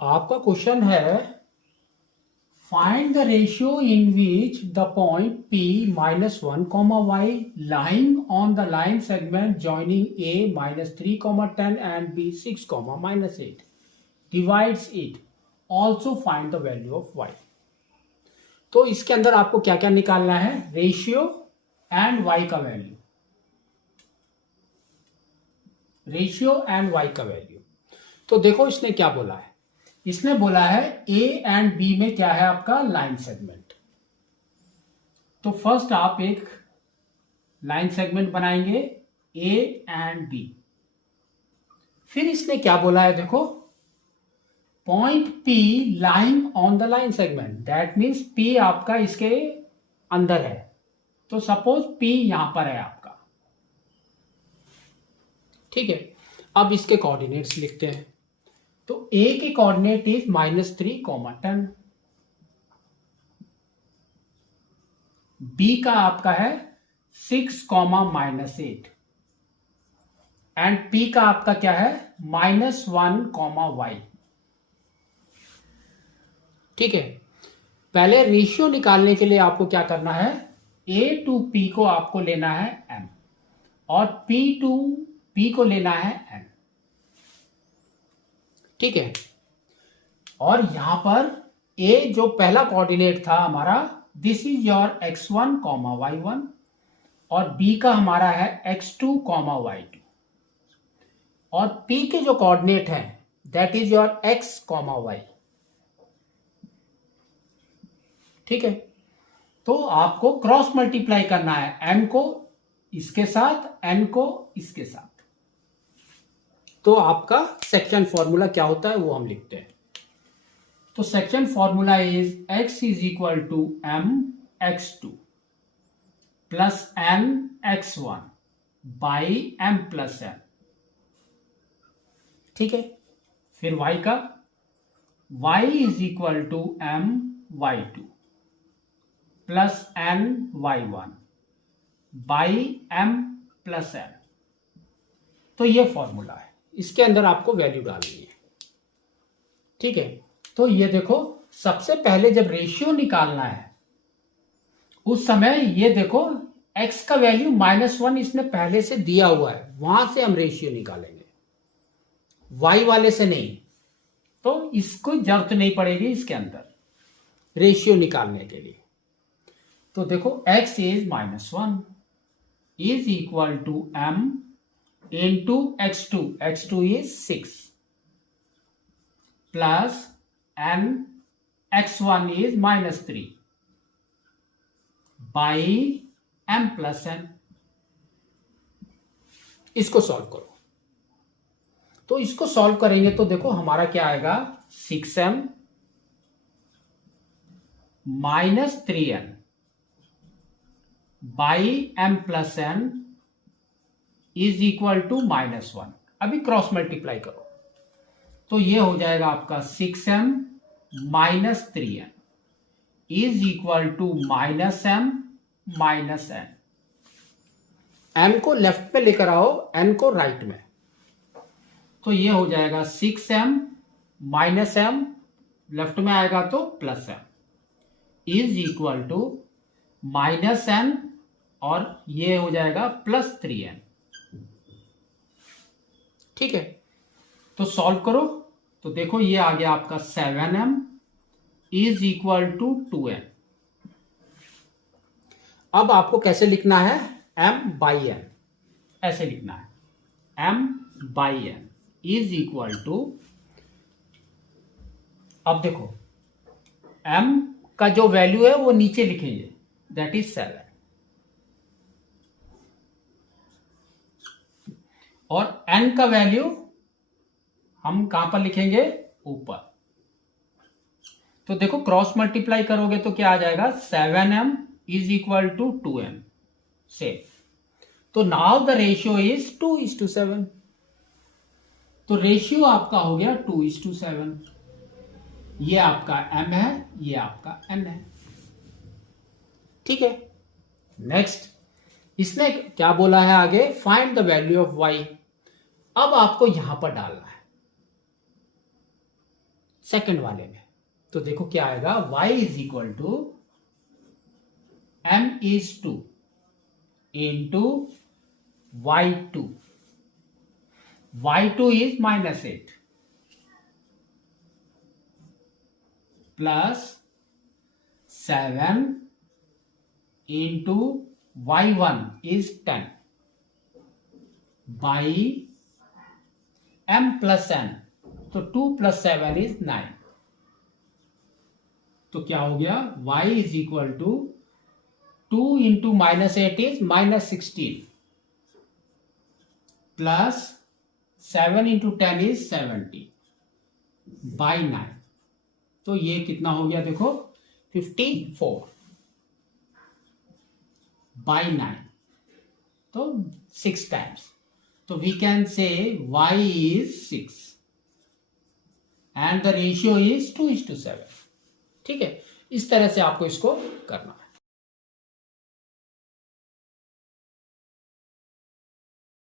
आपका क्वेश्चन है find the ratio in which the point P -1, y lying on the line segment joining A -3, 10 and B 6, -8 divides it. Also find the value of y. तो इसके अंदर आपको क्या क्या निकालना है? रेशियो एंड y का वैल्यू, रेशियो एंड y का वैल्यू। तो देखो इसने क्या बोला है, इसने बोला है ए एंड बी में क्या है आपका लाइन सेगमेंट। तो फर्स्ट आप एक लाइन सेगमेंट बनाएंगे ए एंड बी। फिर इसने क्या बोला है, देखो point P lying on the line segment, that means P आपका इसके अंदर है। तो सपोज पी यहां पर है आपका, ठीक है। अब इसके कोऑर्डिनेट्स लिखते हैं। तो ए के कोऑर्डिनेट इज -3, 10। बी का आपका है 6, -8 एंड पी का आपका क्या है -1, y। ठीक है। पहले रेशियो निकालने के लिए आपको क्या करना है, ए टू पी को आपको लेना है m और p टू p को लेना है n। ठीक है। और यहां पर a जो पहला कोऑर्डिनेट था हमारा, this is your x1, y1 और b का हमारा है x2, y2 और p के जो कोऑर्डिनेट है that is your x, y। ठीक है। तो आपको क्रॉस मल्टीप्लाई करना है, m को इसके साथ, n को इसके साथ। तो आपका सेक्शन फॉर्मूला क्या होता है वो हम लिखते हैं। तो section formula is x is equal to m x2 plus n x1 by m plus n। ठीक है। फिर y का y is equal to m y2 plus n y1 by m plus n। तो ये फॉर्मूला है, इसके अंदर आपको वैल्यू डालनी है। ठीक है। तो ये देखो, सबसे पहले जब रेशियो निकालना है उस समय ये देखो x का वैल्यू -1 इसने पहले से दिया हुआ है, वहां से हम रेशियो निकालेंगे, y वाले से नहीं। तो इसको जरूरत नहीं पड़ेगी इसके अंदर रेशियो निकालने के लिए। तो देखो x is -1 is equal to m into x2, x2 is 6 plus n x1 is -3 by m plus n। इसको सॉल्व करो। तो इसको सॉल्व करेंगे तो देखो हमारा क्या आएगा, 6m -3n by m plus n is equal to -1। अभी क्रॉस मल्टीप्लाई करो तो ये हो जाएगा आपका 6m -3n is equal to -m -n। m को लेफ्ट में लेकर आओ, n को राइट में। तो ये हो जाएगा 6m -m, लेफ्ट में आएगा तो plus m is equal to -n और ये हो जाएगा +3n। ठीक है। तो सॉल्व करो तो देखो ये आ गया आपका 7m is equal to 2n। अब आपको कैसे लिखना है, m बाई n, ऐसे लिखना है m by n is equal to, अब देखो m का जो वैल्यू है वो नीचे लिखेंगे, दैट इज 7 और n का वैल्यू हम कहां पर लिखेंगे, ऊपर। तो देखो क्रॉस मल्टीप्लाई करोगे तो क्या आ जाएगा, 7m is equal to 2n से। तो नाउ द रेशियो इज 2:7। तो रेशियो आपका हो गया 2:7। ये आपका m है, ये आपका n है। ठीक है। नेक्स्ट इसने क्या बोला है आगे, find the value of y। अब आपको यहां पर डालना है सेकंड वाले में। तो देखो क्या आएगा, y is equal to m is 2 into y2 is -8 plus 7 into y1 is 10 by m plus n, तो 2 प्लस 7 इज 9। तो क्या हो गया, y is equal to 2 into -8 is -16 plus 7 into 10 is 70 by 9। तो ये कितना हो गया देखो, 54 बाई 9, तो 6 टाइम्स। तो we can say y is 6 and the ratio is 2:7। ठीक है, इस तरह से आपको इसको करना है।